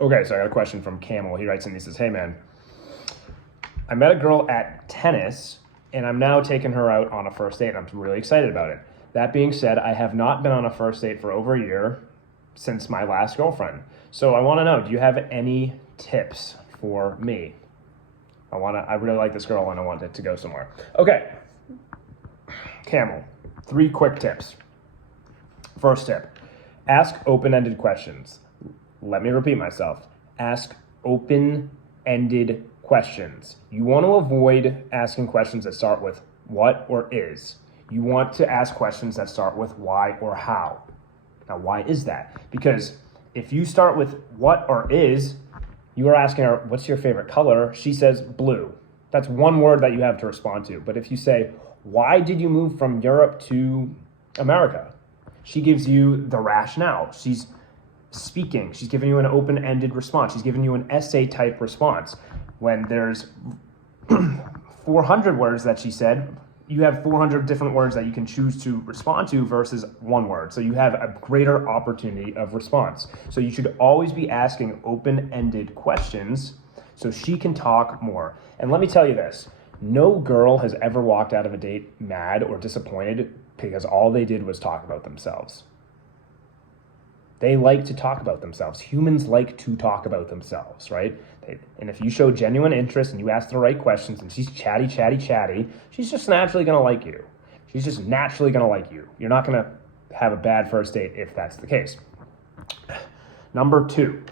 Okay, so I got a question from Camel. He writes in, he says, hey man, I met a girl at tennis and I'm now taking her out on a first date. I'm really excited about it. That being said, I have not been on a first date for over a year since my last girlfriend. So I want to know, do you have any tips for me? I really like this girl and I want it to go somewhere. Okay, Camel, 3 quick tips. First tip, ask open-ended questions. Let me repeat myself. Ask open-ended questions. You want to avoid asking questions that start with what or is. You want to ask questions that start with why or how. Now, why is that? Because if you start with what or is, you are asking her, what's your favorite color? She says blue. That's one word that you have to respond to. But if you say, why did you move from Europe to America? She gives you the rationale. She's speaking. She's giving you an open-ended response. She's giving you an essay-type response. When there's 400 words that she said, you have 400 different words that you can choose to respond to versus one word. So you have a greater opportunity of response. So you should always be asking open-ended questions so she can talk more. And let me tell you this, no girl has ever walked out of a date mad or disappointed because all they did was talk about themselves. They like to talk about themselves. Humans like to talk about themselves, right? And if you show genuine interest and you ask the right questions and she's chatty, she's just naturally gonna like you. She's just naturally gonna like you. You're not gonna have a bad first date if that's the case. Number 2,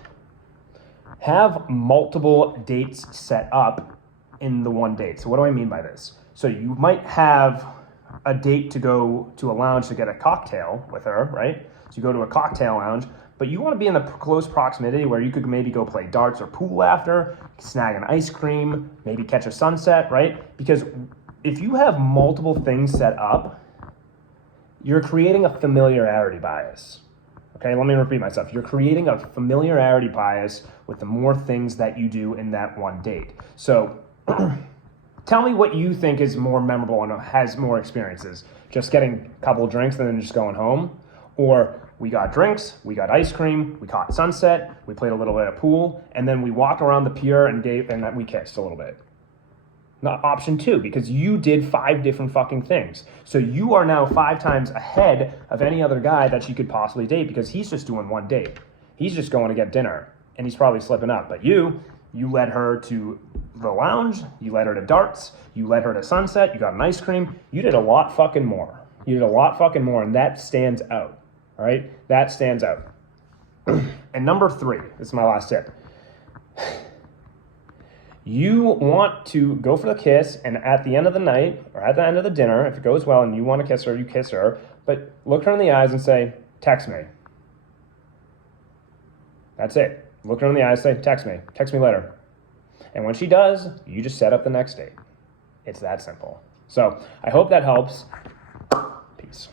have multiple dates set up in the one date. So what do I mean by this? So you might have a date to go to a lounge to get a cocktail with her, right? So you go to a cocktail lounge, but you want to be in the close proximity where you could maybe go play darts or pool after, snag an ice cream, maybe catch a sunset, right? Because if you have multiple things set up, you're creating a familiarity bias. Okay, let me repeat myself. You're creating a familiarity bias with the more things that you do in that one date. So tell me what you think is more memorable and has more experiences. Just getting a couple of drinks and then just going home? Or we got drinks, we got ice cream, we caught sunset, we played a little bit of pool, and then we walked around the pier and we kissed a little bit. Not option 2, because you did 5 different fucking things. So you are now 5 times ahead of any other guy that she could possibly date because he's just doing one date. He's just going to get dinner and he's probably slipping up. But you led her to the lounge, you led her to darts, you led her to sunset, you got an ice cream. You did a lot fucking more. You did a lot fucking more, and that stands out. All right? That stands out. And number 3, this is my last tip. You want to go for the kiss, and at the end of the night, or at the end of the dinner, if it goes well and you want to kiss her, you kiss her, but look her in the eyes and say, text me. That's it. Look her in the eyes, say, text me later. And when she does, you just set up the next date. It's that simple. So I hope that helps. Peace.